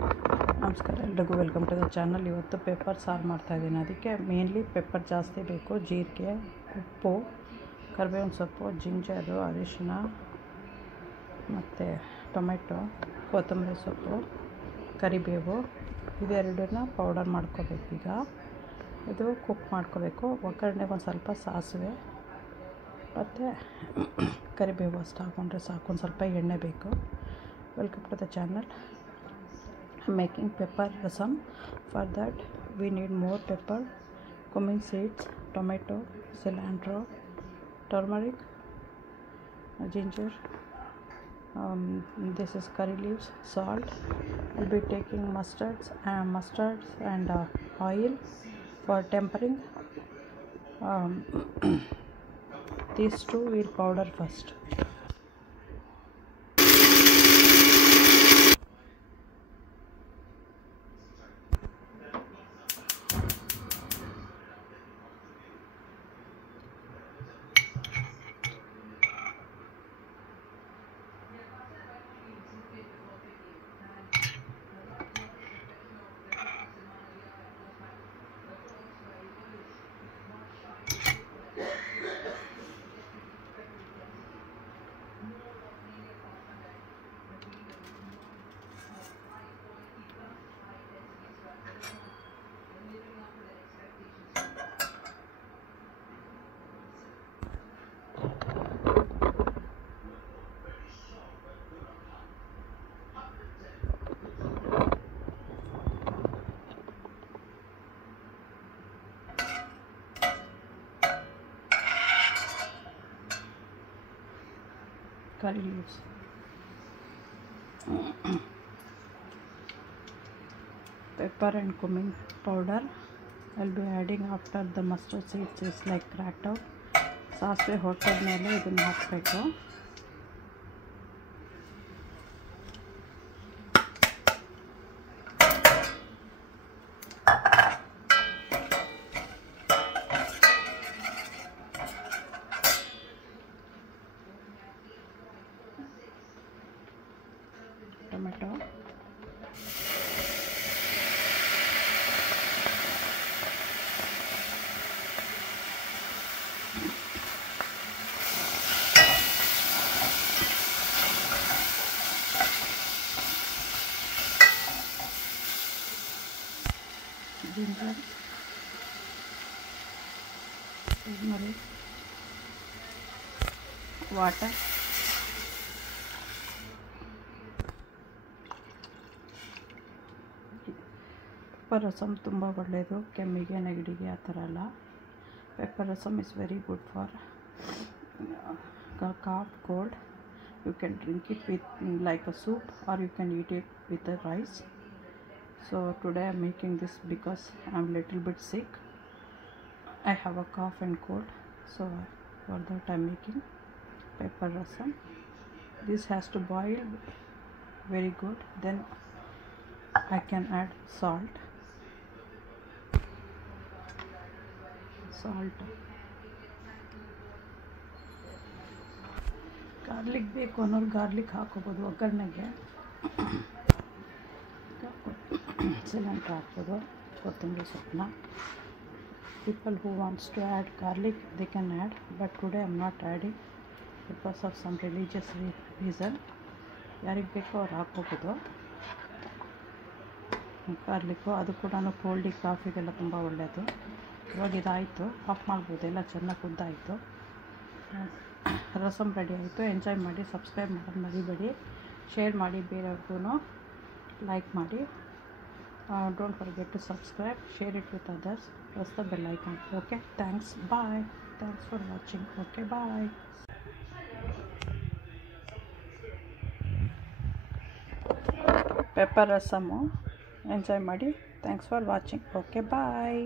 ನಮಸ್ಕಾರ ಎಲ್ರಿಗೂ, welcome to the channel. ಇವತ್ತು ಪೆಪ್ಪರ್ ಸಾರು ಮಾಡ್ತಾಯಿದ್ದೀನಿ. ಅದಕ್ಕೆ ಮೇನ್ಲಿ ಪೆಪ್ಪರ್ ಜಾಸ್ತಿ ಬೇಕು. ಜೀರಿಗೆ, ಉಪ್ಪು, ಕರಿಬೇವಿನ ಸೊಪ್ಪು, ಜಿಂಜರು, ಅರಿಶಿನ ಮತ್ತು ಟೊಮೆಟೊ, ಕೊತ್ತಂಬರಿ ಸೊಪ್ಪು, ಕರಿಬೇವು ಇದೆರಡನ್ನ ಪೌಡರ್ ಮಾಡ್ಕೋಬೇಕು. ಈಗ ಇದು ಕುಕ್ ಮಾಡ್ಕೋಬೇಕು. ಒಗ್ಗರಣೆಗೆ ಒಂದು ಸ್ವಲ್ಪ ಸಾಸಿವೆ ಮತ್ತು ಕರಿಬೇವು ಅಷ್ಟು ಹಾಕ್ಕೊಂಡ್ರೆ ಸಾಕು. ಒಂದು ಸ್ವಲ್ಪ ಎಣ್ಣೆ ಬೇಕು. Welcome to the channel. Making pepper rasam. For that we need more pepper, cumin seeds, tomato, cilantro, turmeric, ginger, this is curry leaves, salt. We'll be taking mustards and oil for tempering. These two we'll powder first. Curry leaves, pepper and cumin powder. I'll be adding after the mustard seeds is like cracked out. ಸಾಸಿವೆ ಹೊಟ್ಟದ ಮೇಲೆ ಇದನ್ನು ಹಾಕಬೇಕು. Tomato, ginger, turmeric, water. Pepper rasam ತುಂಬ ಒಳ್ಳೆಯದು, ಕೆಮ್ಮಿಗೆ, ನೆಗಡಿಗೆ ಆ ಥರ ಎಲ್ಲ. Pepper rasam is very good for cough, cold. You can drink it with like a soup or you can eat it with a rice. So today I'm making this because I'm little bit sick. I have a cough and cold, so for that I'm making pepper rasam. This has to boil very good, then I can add salt. Garlic ಬೇಕು ಅನ್ನೋರು garlic ಹಾಕೋಬೋದು ಒಗ್ಗರಣೆಗೆ. Cylinder ಹಾಕ್ಬೋದು, ಕೊತ್ತಂಬರಿ ಸೊಪ್ಪನ್ನ. People who wants to add garlic they can add, but today I'm not adding because of some religious reason. ಯಾರಿಗೆ ಬೇಕೋ ಅವ್ರು ಹಾಕ್ಕೋಬೋದು ಗಾರ್ಲಿಕ್ಕು. ಅದು ಕೂಡ ಕೋಲ್ಡಿಗೆ, ಕಾಫಿಗೆಲ್ಲ ತುಂಬ ಒಳ್ಳೆಯದು. ಇವಾಗ ಇದಾಯಿತು, ಆಫ್ ಮಾಡ್ಬೋದು. ಎಲ್ಲ ಚೆನ್ನಾಗಿ ಕುದ್ದಾಯಿತು. ರಸಮ್ ರೆಡಿ ಆಯಿತು. ಎಂಜಾಯ್ ಮಾಡಿ, ಸಬ್ಸ್ಕ್ರೈಬ್ ಮಾಡೋದು ಮರಿಬೇಡಿ, ಶೇರ್ ಮಾಡಿ, ಬೇರೆಯವ್ರಿಗೂ ಲೈಕ್ ಮಾಡಿ. Don't forget to subscribe, share it with others, press the bell icon. Okay, thanks, bye. Thanks for watching. Okay, bye. Pepper rasam enjoy ಮಾಡಿ. Thanks for watching. Okay, bye.